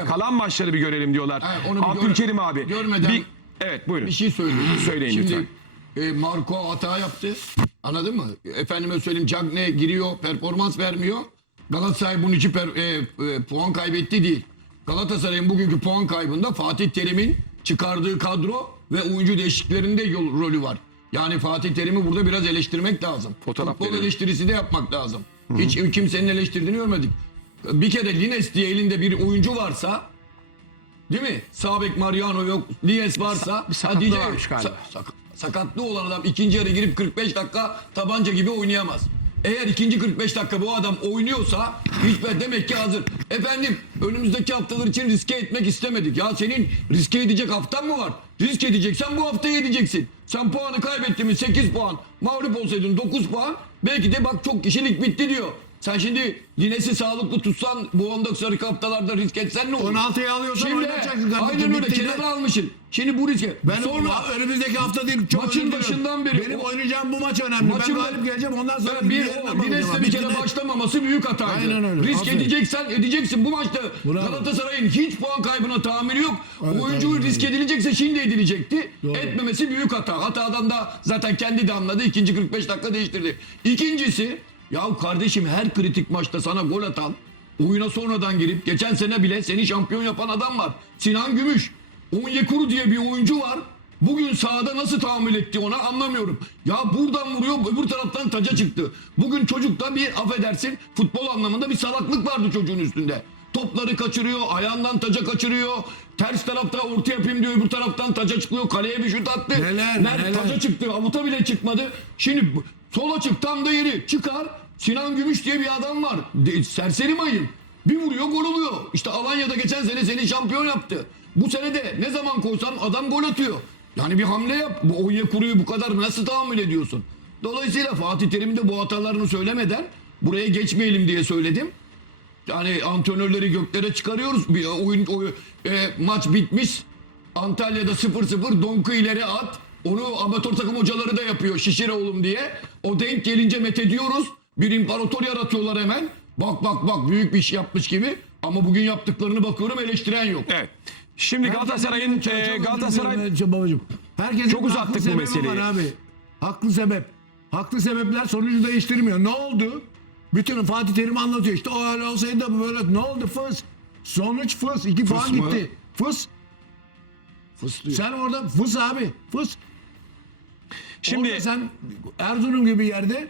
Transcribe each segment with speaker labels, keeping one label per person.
Speaker 1: Kalan maçları bir görelim diyorlar.
Speaker 2: Ha, onu bir
Speaker 1: Abdülkerim
Speaker 2: göre-
Speaker 1: abi.
Speaker 2: görmeden-
Speaker 1: Bir- evet buyurun.
Speaker 2: Bir şey söyleyeyim.
Speaker 1: Söyleyin
Speaker 2: Şimdi e, Marco hata yaptı. Anladın mı? Efendime söyleyeyim Cagne giriyor, performans vermiyor. Galatasaray bunun için per- e, e, puan kaybetti değil. Galatasaray'ın bugünkü puan kaybında Fatih Terim'in çıkardığı kadro ve oyuncu değişikliklerinde yol, rolü var. Yani Fatih Terim'i burada biraz eleştirmek lazım.
Speaker 1: Fotoğraf
Speaker 2: Futbol
Speaker 1: verelim.
Speaker 2: eleştirisi de yapmak lazım. Hiç kimsenin eleştirdiğini görmedik. Bir kere Lines diye elinde bir oyuncu varsa Değil mi? Sabek Mariano yok. Diaz varsa. ha diyecek-
Speaker 3: varmış galiba.
Speaker 2: Sa- sak- sakatlığı olan adam ikinci yarı girip 45 dakika tabanca gibi oynayamaz. Eğer ikinci 45 dakika bu adam oynuyorsa hiç be- demek ki hazır. Efendim önümüzdeki haftalar için riske etmek istemedik. Ya senin riske edecek haftan mı var? Risk edeceksen bu haftayı edeceksin. Sen puanı kaybettin mi 8 puan. Mağlup olsaydın 9 puan. Belki de bak çok kişilik bitti diyor. Sen şimdi Lines'i sağlıklı tutsan bu 19 sonraki haftalarda risk etsen ne olur?
Speaker 4: 16'ya alıyorsan
Speaker 2: Şimdi
Speaker 4: oynayacaksın kardeşim.
Speaker 2: aynen öyle
Speaker 4: Bitti
Speaker 2: kenara almışsın. Şimdi bu riske.
Speaker 4: Ben
Speaker 2: Sonra
Speaker 4: önümüzdeki hafta değil. Çok
Speaker 2: Maçın başından beri
Speaker 4: Benim
Speaker 2: o-
Speaker 4: oynayacağım bu maç önemli.
Speaker 2: Maçın-
Speaker 4: ben galip geleceğim ondan sonra
Speaker 2: bir,
Speaker 4: bir
Speaker 2: o, Lines'le bir kere başlamaması büyük hataydı.
Speaker 4: Aynen öyle.
Speaker 2: Risk
Speaker 4: Aferin.
Speaker 2: edeceksen edeceksin. Bu maçta. Galatasaray'ın hiç puan kaybına tahammülü yok.
Speaker 4: Evet,
Speaker 2: Oyuncu
Speaker 4: aynen
Speaker 2: risk edilecekse şimdi edilecekti.
Speaker 4: Doğru.
Speaker 2: Etmemesi büyük hata. Hatadan da zaten kendi de anladı. İkinci 45 dakika değiştirdi. İkincisi ya kardeşim her kritik maçta sana gol atan oyuna sonradan girip geçen sene bile seni şampiyon yapan adam var. Sinan Gümüş. Onyekuru diye bir oyuncu var. Bugün sahada nasıl tahammül etti ona anlamıyorum. Ya buradan vuruyor öbür taraftan taca çıktı. Bugün çocukta bir affedersin futbol anlamında bir salaklık vardı çocuğun üstünde. Topları kaçırıyor, ayağından taca kaçırıyor. Ters tarafta orta yapayım diyor, öbür taraftan taca çıkıyor. Kaleye bir şut attı.
Speaker 4: Neler,
Speaker 2: Mert
Speaker 4: neler.
Speaker 2: taca çıktı, avuta bile çıkmadı. Şimdi sola çık tam da yeri çıkar. Sinan Gümüş diye bir adam var. De, serseri mayın. Bir vuruyor gol oluyor. İşte Alanya'da geçen sene seni şampiyon yaptı. Bu sene de ne zaman koysan adam gol atıyor. Yani bir hamle yap. Bu Onyekuru'yu bu kadar nasıl tahammül ediyorsun? Dolayısıyla Fatih Terim de bu hatalarını söylemeden buraya geçmeyelim diye söyledim. Yani antrenörleri göklere çıkarıyoruz. Bir oyun, oy- e, maç bitmiş. Antalya'da 0-0 donku ileri at. Onu amatör takım hocaları da yapıyor şişir oğlum diye. O denk gelince met ediyoruz. Bir imparator yaratıyorlar hemen. Bak bak bak büyük bir iş yapmış gibi. Ama bugün yaptıklarını bakıyorum eleştiren yok.
Speaker 1: Evet. Şimdi Galatasaray'ın e, Galatasaray
Speaker 4: babacığım. Herkesin
Speaker 1: Çok uzattık bu meseleyi.
Speaker 4: Var abi. Haklı sebep. Haklı sebepler sonucu değiştirmiyor. Ne oldu? Bütün Fatih Terim anlatıyor. İşte o öyle olsaydı da böyle. Ne oldu? Fıs. Sonuç fıs. İki puan
Speaker 2: mı?
Speaker 4: gitti. Fıs.
Speaker 2: Fıslıyor.
Speaker 4: Sen orada fıs abi. Fıs.
Speaker 1: şimdi
Speaker 4: Orada sen Erzurum gibi yerde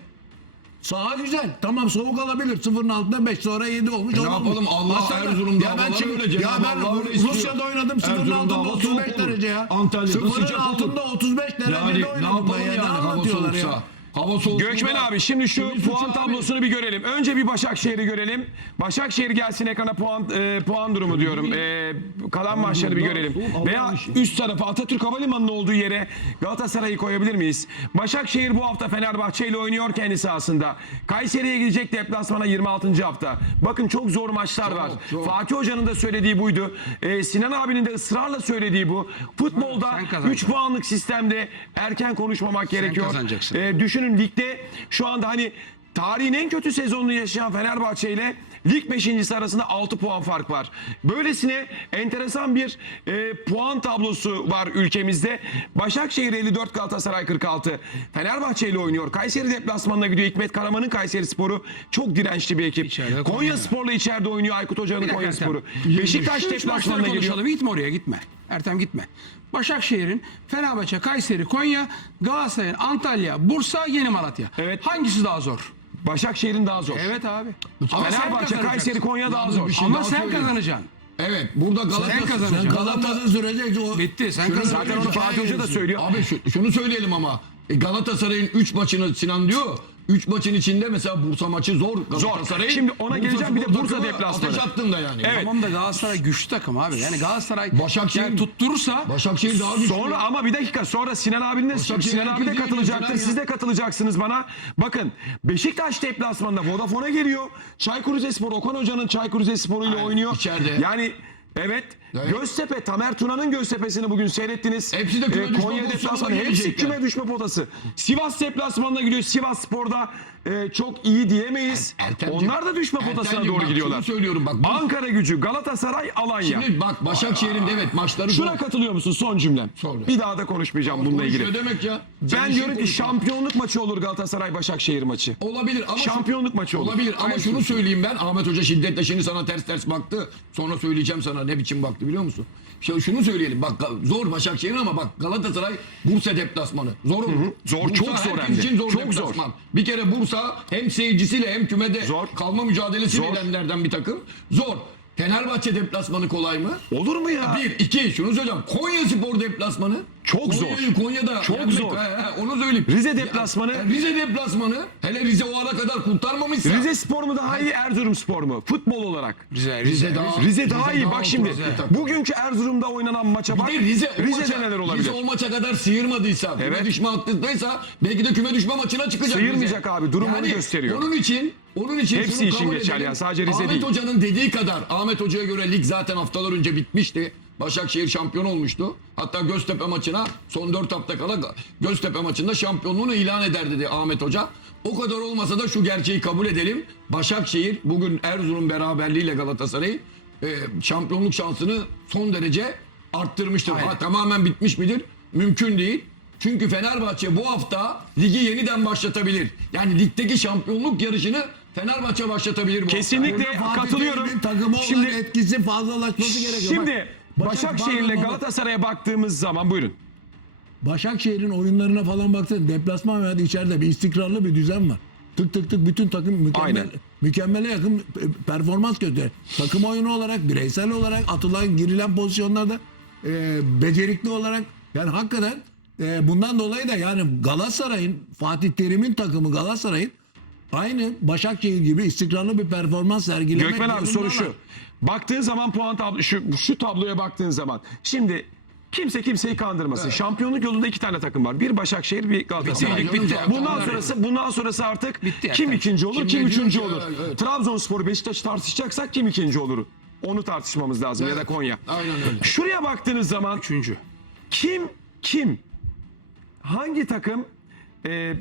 Speaker 4: saha güzel. Tamam soğuk alabilir. Sıfırın altında 5 sonra 7 olmuş.
Speaker 2: E ne yapalım? Allah
Speaker 4: Aslında-
Speaker 2: Erzurum'da
Speaker 4: ya ben, çık-
Speaker 2: öyle,
Speaker 4: ya ben
Speaker 2: Allah.
Speaker 4: Rusya'da oynadım. Sıfırın altında
Speaker 2: hava
Speaker 4: 35
Speaker 2: soğuk olur.
Speaker 4: derece ya.
Speaker 2: Antalya'da
Speaker 4: Sıfırın altında 35 derecede
Speaker 2: Yani ne
Speaker 4: oynadım
Speaker 2: yapalım
Speaker 4: ben ya.
Speaker 2: yani
Speaker 4: Ne anlatıyorlar ya?
Speaker 2: Hava soğuksa.
Speaker 1: Gökmen abi şimdi şu puan tablosunu bir görelim. Önce bir Başakşehir'i görelim. Başakşehir gelsin ekrana puan e, puan durumu diyorum. E, kalan maçları bir görelim. Veya üst tarafa Atatürk Havalimanı'nın olduğu yere Galatasaray'ı koyabilir miyiz? Başakşehir bu hafta Fenerbahçe ile oynuyor kendi sahasında. Kayseri'ye gidecek deplasmana 26. hafta. Bakın çok zor maçlar var.
Speaker 2: çok.
Speaker 1: Fatih Hoca'nın da söylediği buydu. E, Sinan abinin de ısrarla söylediği bu. Futbolda
Speaker 3: sen kazanacaksın.
Speaker 1: 3 puanlık sistemde erken konuşmamak gerekiyor.
Speaker 3: kazanacaksın.
Speaker 1: E, düşünün ligde şu anda hani tarihin en kötü sezonunu yaşayan Fenerbahçe ile lig beşincisi arasında 6 puan fark var. Böylesine enteresan bir e, puan tablosu var ülkemizde. Başakşehir 54 Galatasaray 46. Fenerbahçe ile oynuyor. Kayseri deplasmanına gidiyor. Hikmet Karaman'ın Kayseri Sporu çok dirençli bir ekip.
Speaker 3: İçeride
Speaker 1: Konya
Speaker 3: Konya.
Speaker 1: Spor'la içeride oynuyor Aykut Hoca'nın Konya
Speaker 3: Ertem.
Speaker 1: Sporu. Beşiktaş deplasmanına geliyor.
Speaker 3: konuşalım. Gitme oraya gitme. Ertem gitme. Başakşehir'in Fenerbahçe, Kayseri, Konya, Galatasaray'ın Antalya, Bursa, Yeni Malatya.
Speaker 1: Evet.
Speaker 3: Hangisi daha zor?
Speaker 1: Başakşehir'in daha zor.
Speaker 3: Evet abi. Ama
Speaker 1: Fenerbahçe,
Speaker 3: kazanacaksın.
Speaker 1: Kayseri, Konya daha zor.
Speaker 2: bir şey
Speaker 3: Ama
Speaker 2: daha
Speaker 3: sen
Speaker 2: söyleyeyim.
Speaker 3: kazanacaksın.
Speaker 2: Evet burada
Speaker 3: Sen
Speaker 2: Galatasaray.
Speaker 3: kazanacaksın.
Speaker 4: Sen kazanmadığın sürece o
Speaker 3: Bitti. Sen kazanacaksın.
Speaker 1: Zaten onu Fatih Hoca da söylüyor.
Speaker 2: Abi şu- şunu söyleyelim ama. E, Galatasaray'ın 3 maçını Sinan diyor. 3 maçın içinde mesela Bursa maçı zor. Galatasaray.
Speaker 1: Şimdi ona geleceğim. Bir de Bursa deplasmanı.
Speaker 2: Ateş attığında yani.
Speaker 1: Evet.
Speaker 3: Tamam da Galatasaray güçlü takım abi. Yani Galatasaray
Speaker 2: Başakşehir-
Speaker 3: yani tutturursa
Speaker 2: Başakşehir daha güçlü.
Speaker 1: Sonra ama bir dakika sonra Sinan abinin de Sinan abi de katılacaktır. Siz de katılacaksınız bana. Bakın Beşiktaş deplasmanında Vodafone'a geliyor. Çaykur Rizespor Okan Hoca'nın Çaykur Rizespor'u ile oynuyor.
Speaker 2: içeride.
Speaker 1: Yani evet.
Speaker 2: Evet.
Speaker 1: Göztepe, Tamer Tuna'nın Göztepe'sini bugün seyrettiniz.
Speaker 2: Hepsi de küme düşme
Speaker 1: Konya deplasmanı. Hepsi küme düşme potası. Sivas deplasmanına gidiyor. Sivas Spor'da e, çok iyi diyemeyiz.
Speaker 2: Ertemciğim,
Speaker 1: Onlar da düşme potasına doğru
Speaker 2: bak
Speaker 1: gidiyorlar.
Speaker 2: söylüyorum bak.
Speaker 1: Ankara gücü, Galatasaray, Alanya.
Speaker 2: Şimdi bak Başakşehir'in evet maçları
Speaker 1: Şuna
Speaker 2: zor.
Speaker 1: katılıyor musun son cümlem?
Speaker 2: Sonra.
Speaker 1: Bir daha da konuşmayacağım bununla ilgili.
Speaker 2: Ne demek ya? Sen
Speaker 1: Ben
Speaker 2: işin
Speaker 1: diyorum ki şampiyonluk maçı olur Galatasaray Başakşehir maçı.
Speaker 2: Olabilir ama
Speaker 1: Şampiyonluk maçı olur.
Speaker 2: Olabilir ama
Speaker 1: Aynen.
Speaker 2: şunu söyleyeyim ben. Ahmet Hoca şiddetle şimdi sana ters ters baktı. Sonra söyleyeceğim sana ne biçim baktı biliyor musun? Şu- Şunu söyleyelim. Bak zor Başakşehir ama bak Galatasaray Bursa deplasmanı. Zor olur.
Speaker 1: Zor,
Speaker 2: Bursa
Speaker 1: çok zor hem de.
Speaker 2: için zor
Speaker 1: Çok
Speaker 2: deplasman.
Speaker 1: zor.
Speaker 2: Bir kere Bursa hem seyircisiyle hem kümede
Speaker 1: Zor.
Speaker 2: kalma mücadelesi
Speaker 1: Zor.
Speaker 2: verenlerden bir takım. Zor. Fenerbahçe deplasmanı kolay mı?
Speaker 1: Olur mu ya?
Speaker 2: Bir, iki, şunu söyleyeceğim. Konya Spor deplasmanı.
Speaker 1: Çok zor.
Speaker 2: Konya'yı Konya'da
Speaker 1: Çok
Speaker 2: yenmek-
Speaker 1: zor.
Speaker 2: He, he, onu söyleyeyim.
Speaker 1: Rize deplasmanı.
Speaker 2: Ya, Rize deplasmanı. Hele Rize o ana kadar kurtarmamışsa.
Speaker 1: Rize Spor mu daha iyi, Erzurum Spor mu? Futbol olarak.
Speaker 3: Rize,
Speaker 2: Rize daha,
Speaker 1: Rize daha iyi. Bak şimdi
Speaker 2: takım.
Speaker 1: bugünkü Erzurum'da oynanan maça bak.
Speaker 2: Bir de Rize,
Speaker 1: Rize'de
Speaker 2: maça,
Speaker 1: neler olabilir?
Speaker 2: Rize o maça kadar sıyırmadıysa,
Speaker 1: Evet.
Speaker 2: küme düşme hattındaysa belki de küme düşme maçına çıkacak.
Speaker 1: Sıyırmayacak
Speaker 2: Rize.
Speaker 1: abi, durum onu gösteriyor.
Speaker 2: Onun için onun için
Speaker 1: Hepsi için geçerli yani, sadece Rize
Speaker 2: Ahmet
Speaker 1: değil.
Speaker 2: Hoca'nın dediği kadar Ahmet Hoca'ya göre lig zaten haftalar önce bitmişti. Başakşehir şampiyon olmuştu. Hatta Göztepe maçına son 4 hafta kala Göztepe maçında şampiyonluğunu ilan eder dedi Ahmet Hoca. O kadar olmasa da şu gerçeği kabul edelim. Başakşehir bugün Erzurum beraberliğiyle Galatasaray'ı e, şampiyonluk şansını son derece arttırmıştır. Ha, tamamen bitmiş midir? Mümkün değil. Çünkü Fenerbahçe bu hafta ligi yeniden başlatabilir. Yani ligdeki şampiyonluk yarışını Fenerbahçe başlatabilir bu
Speaker 1: Kesinlikle
Speaker 2: hafta.
Speaker 1: Katılıyorum.
Speaker 4: Takımı olan
Speaker 1: Şimdi
Speaker 4: etkisi fazlalaşması gerekiyor.
Speaker 1: Şimdi
Speaker 4: Bak,
Speaker 1: Başakşehir'le Galatasaray'a baktığımız zaman buyurun.
Speaker 4: Başakşehir'in oyunlarına falan baksana deplasman veya içeride bir istikrarlı bir düzen var. Tık tık tık bütün takım mükemmel,
Speaker 1: Aynen.
Speaker 4: mükemmele yakın performans gösteriyor. Takım oyunu olarak, bireysel olarak atılan, girilen pozisyonlarda e, becerikli olarak yani hakikaten e, bundan dolayı da yani Galatasaray'ın Fatih Terim'in takımı Galatasaray'ın aynı Başakşehir gibi istikrarlı bir performans sergilemek
Speaker 1: Gökmen abi soru şu. Baktığın zaman puan tablo şu, şu tabloya baktığın zaman şimdi kimse kimseyi kandırmasın. Şampiyonluk yolunda iki tane takım var. Bir Başakşehir, bir Galatasaray.
Speaker 3: Bitti, bitti.
Speaker 1: Bundan sonrası bundan sonrası artık
Speaker 3: Bitti
Speaker 1: kim
Speaker 3: Ertem.
Speaker 1: ikinci olur, kim
Speaker 2: diyor
Speaker 1: üçüncü
Speaker 2: ki,
Speaker 1: olur.
Speaker 2: evet, evet.
Speaker 1: Trabzonspor, Beşiktaş tartışacaksak kim ikinci olur? Onu tartışmamız lazım ya da
Speaker 2: Evet,
Speaker 1: Konya.
Speaker 2: aynen öyle.
Speaker 1: Şuraya baktığınız zaman
Speaker 3: Üçüncü.
Speaker 1: kim kim hangi takım e,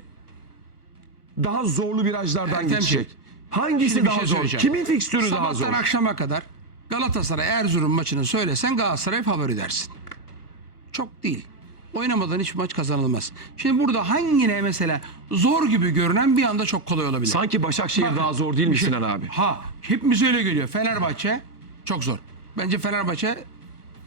Speaker 1: daha zorlu virajlardan
Speaker 3: Ertemciğim,
Speaker 1: geçecek? Hangisi
Speaker 3: Şimdi bir
Speaker 1: daha
Speaker 3: şey
Speaker 1: zor?
Speaker 3: söyleyeceğim.
Speaker 1: Kimin fikstürü daha
Speaker 3: Sabahtan
Speaker 1: zor?
Speaker 3: akşama kadar Galatasaray Erzurum maçını söylesen Galatasaray favori dersin. Çok değil. Oynamadan hiçbir maç kazanılmaz. Şimdi burada hangine mesela zor gibi görünen bir anda çok kolay olabilir.
Speaker 1: Sanki Başakşehir
Speaker 3: Bak,
Speaker 1: daha zor değil mi Sinan abi?
Speaker 3: Ha, hepimiz öyle geliyor. Fenerbahçe çok zor. Bence Fenerbahçe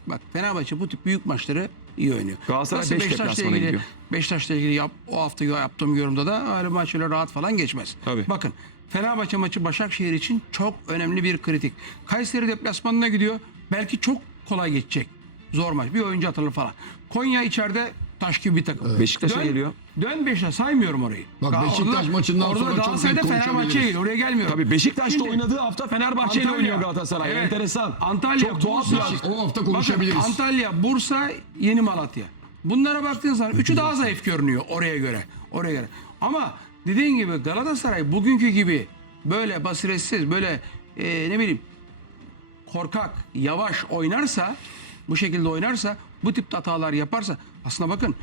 Speaker 3: bak Fenerbahçe bu tip büyük maçları iyi oynuyor.
Speaker 1: Galatasaray
Speaker 3: Nasıl
Speaker 1: beş deplasmana
Speaker 3: ilgili,
Speaker 1: gidiyor.
Speaker 3: Beşiktaş'la ilgili yap, o hafta yaptığım yorumda da öyle maç öyle rahat falan geçmez.
Speaker 1: Tabii.
Speaker 3: Bakın Fenerbahçe maçı Başakşehir için çok önemli bir kritik. Kayseri deplasmanına gidiyor. Belki çok kolay geçecek. Zor maç. Bir oyuncu atılır falan. Konya içeride taş gibi bir takım.
Speaker 1: Beşiktaş'a
Speaker 3: Dön-
Speaker 1: geliyor.
Speaker 3: Dön Beşiktaş saymıyorum orayı.
Speaker 2: Bak
Speaker 3: Gal-
Speaker 2: Beşiktaş
Speaker 3: orada-
Speaker 2: maçından
Speaker 3: orada
Speaker 2: sonra çok
Speaker 3: Fenerbahçe'ye
Speaker 2: konuşabiliriz.
Speaker 3: geliyor. Oraya gelmiyorum.
Speaker 1: Tabii Beşiktaş'ta
Speaker 3: Şimdi-
Speaker 1: oynadığı hafta Fenerbahçe ile oynuyor Galatasaray.
Speaker 3: Evet.
Speaker 1: Enteresan.
Speaker 3: Antalya,
Speaker 1: Çok tuhaf
Speaker 3: Bursa.
Speaker 1: bir
Speaker 2: O hafta konuşabiliriz.
Speaker 3: Bakın, Antalya, Bursa, Yeni Malatya. Bunlara baktığın zaman üçü daha zayıf görünüyor oraya göre. Oraya göre. Ama dediğin gibi Galatasaray bugünkü gibi böyle basiretsiz, böyle e, ne bileyim korkak, yavaş oynarsa, bu şekilde oynarsa, bu tip hatalar yaparsa aslında bakın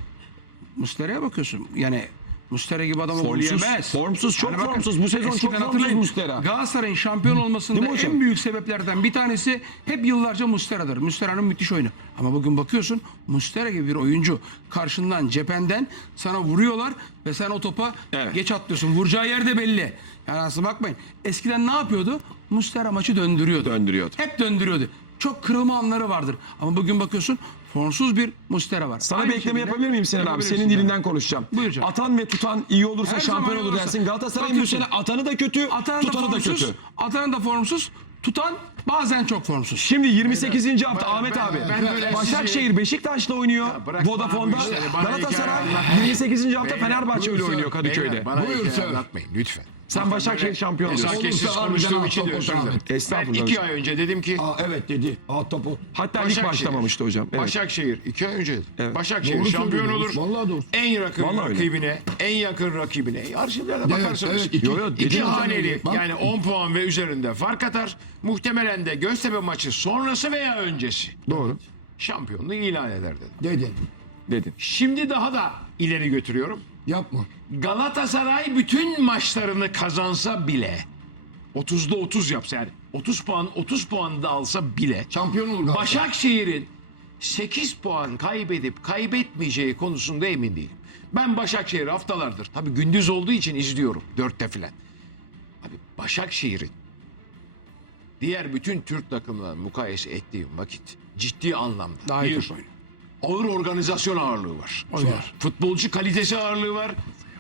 Speaker 3: Mustera'ya bakıyorsun. Yani Mustera gibi adam gol
Speaker 1: Formsuz,
Speaker 3: yemez.
Speaker 1: formsuz, çok
Speaker 3: bakın,
Speaker 1: formsuz. Bu sezon çok
Speaker 3: eskiden
Speaker 1: formsuz
Speaker 3: hatırlayın,
Speaker 1: Muslera.
Speaker 3: Galatasaray'ın şampiyon olmasında
Speaker 1: Değil mi hocam?
Speaker 3: en büyük sebeplerden bir tanesi hep yıllarca Mustera'dır. Mustera'nın müthiş oyunu. Ama bugün bakıyorsun Mustera gibi bir oyuncu karşından cephenden sana vuruyorlar ve sen o topa
Speaker 1: Evet.
Speaker 3: geç atlıyorsun. Vuracağı yer de belli. Yani aslında bakmayın. Eskiden ne yapıyordu? Mustera maçı döndürüyordu.
Speaker 1: Döndürüyordu.
Speaker 3: Hep döndürüyordu. Çok kırılma anları vardır. Ama bugün bakıyorsun formsuz bir Mustera var.
Speaker 1: Sana
Speaker 3: Aynı
Speaker 1: bir ekleme yapabilir miyim Sinan abi? Senin
Speaker 3: yani.
Speaker 1: dilinden konuşacağım.
Speaker 3: Buyur canım.
Speaker 1: Atan ve tutan iyi olursa
Speaker 3: Her
Speaker 1: şampiyon olur
Speaker 3: olursa.
Speaker 1: dersin. Galatasaray'ın bu sene atanı da kötü,
Speaker 3: Atan
Speaker 1: tutanı da
Speaker 3: formsuz,
Speaker 1: kötü.
Speaker 3: Atan da formsuz, tutan bazen çok formsuz.
Speaker 1: Şimdi 28. hafta Ahmet
Speaker 5: ben-
Speaker 1: abi.
Speaker 5: ben
Speaker 1: Başakşehir Beşiktaş'la oynuyor.
Speaker 5: bana
Speaker 1: Vodafone'da.
Speaker 5: bana
Speaker 1: Galatasaray
Speaker 5: hikaye anlatmayın.
Speaker 1: 28. hafta
Speaker 5: Beyler,
Speaker 1: Fenerbahçe ile oynuyor Kadıköy'de.
Speaker 5: Beyler, bana
Speaker 2: Buyur
Speaker 5: hikaye
Speaker 2: sen.
Speaker 5: anlatmayın lütfen.
Speaker 1: Sen Başakşehir şampiyon diyorsun.
Speaker 2: Olursa
Speaker 5: konuştuğum
Speaker 2: harbiden
Speaker 5: için
Speaker 2: ahtapot
Speaker 5: dilerim.
Speaker 2: Ahmet.
Speaker 5: Ben
Speaker 1: Estağfurullah
Speaker 5: iki
Speaker 1: hocam.
Speaker 5: ay önce dedim ki
Speaker 2: Aa, evet dedi. Ahtapot.
Speaker 1: Hatta lig
Speaker 5: Başakşehir.
Speaker 1: başlamamıştı hocam. Evet.
Speaker 5: Başakşehir iki ay önce
Speaker 1: Evet.
Speaker 5: Başakşehir
Speaker 2: Doğru
Speaker 5: şampiyon
Speaker 2: söylüyorsun.
Speaker 5: olur.
Speaker 2: Vallahi doğru.
Speaker 5: En yakın
Speaker 1: Vallahi öyle.
Speaker 5: rakibine, en yakın rakibine. Arşivlerde bakarsınız.
Speaker 2: evet, iki-
Speaker 1: Yo, yo,
Speaker 5: İki haneli
Speaker 2: Bak.
Speaker 5: yani 10 puan ve üzerinde fark atar. Muhtemelen de Göztepe maçı sonrası veya öncesi
Speaker 1: Doğru.
Speaker 5: şampiyonluğu ilan eder dedim.
Speaker 2: Dedi.
Speaker 1: Dedin.
Speaker 5: Şimdi daha da ileri götürüyorum.
Speaker 2: Yapma.
Speaker 5: Galatasaray bütün maçlarını kazansa bile 30'da 30 yapsa yani 30 puan 30 puan da alsa bile
Speaker 2: Şampiyon olur Galatasaray.
Speaker 5: Başakşehir'in 8 puan kaybedip kaybetmeyeceği konusunda emin değilim. Ben Başakşehir haftalardır tabii gündüz olduğu için izliyorum dörtte filan. Abi Başakşehir'in diğer bütün Türk takımlarına mukayese ettiğim vakit ciddi anlamda
Speaker 3: Daha iyi
Speaker 5: bir
Speaker 3: top oynuyor.
Speaker 5: Ağır organizasyon ağırlığı var.
Speaker 3: Oynar.
Speaker 5: Futbolcu kalitesi ağırlığı var.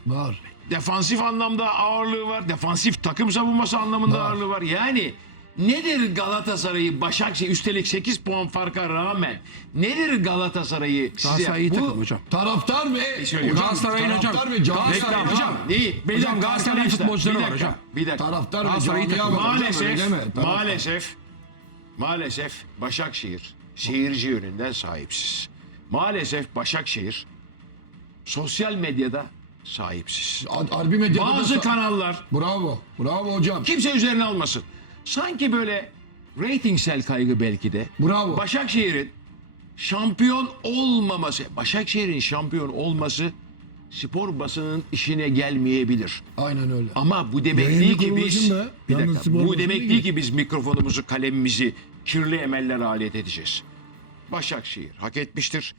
Speaker 2: Var.
Speaker 5: Defansif anlamda ağırlığı var. Defansif takım savunması anlamında ağırlığı var. Yani nedir Galatasaray'ı Başakşehir üstelik 8 puan farka rağmen nedir Galatasaray'ı size
Speaker 3: Galatasaray iyi takım hocam.
Speaker 2: Taraftar ve
Speaker 5: söyleyeyim.
Speaker 2: hocam,
Speaker 3: Galatasaray'ın hocam.
Speaker 2: taraftar ve camiası.
Speaker 3: Galatasaray
Speaker 5: Reklam
Speaker 3: hocam.
Speaker 5: değil. Bir
Speaker 3: Hocam Galatasaray'ın
Speaker 5: arkadaşlar,
Speaker 3: futbolcuları
Speaker 5: bir
Speaker 3: var
Speaker 5: dakika,
Speaker 3: hocam.
Speaker 5: Bir dakika.
Speaker 2: Taraftar ve
Speaker 3: Galatasaray iyi
Speaker 2: camia
Speaker 3: takım.
Speaker 2: var hocam,
Speaker 5: Maalesef,
Speaker 2: öyle deme. Taraftar.
Speaker 5: maalesef, maalesef Başakşehir seyirci yönünden sahipsiz. Maalesef Başakşehir sosyal medyada sahipsiz.
Speaker 2: Harbi medyada da
Speaker 5: Bazı
Speaker 2: sa-
Speaker 5: kanallar
Speaker 2: Bravo. Bravo hocam.
Speaker 5: kimse üzerine almasın. Sanki böyle reytingsel kaygı belki de.
Speaker 2: Bravo.
Speaker 5: Başakşehir'in şampiyon olmaması, Başakşehir'in şampiyon olması spor basının işine gelmeyebilir.
Speaker 2: Aynen öyle.
Speaker 5: Ama bu demek değil ki biz
Speaker 4: da
Speaker 5: bir
Speaker 4: yalnız
Speaker 5: dakika,
Speaker 4: spor
Speaker 5: bu
Speaker 4: basını
Speaker 5: demek
Speaker 4: değil
Speaker 5: değil
Speaker 4: ki.
Speaker 5: ki biz mikrofonumuzu, kalemimizi kirli emeller alet edeceğiz. Başakşehir hak etmiştir.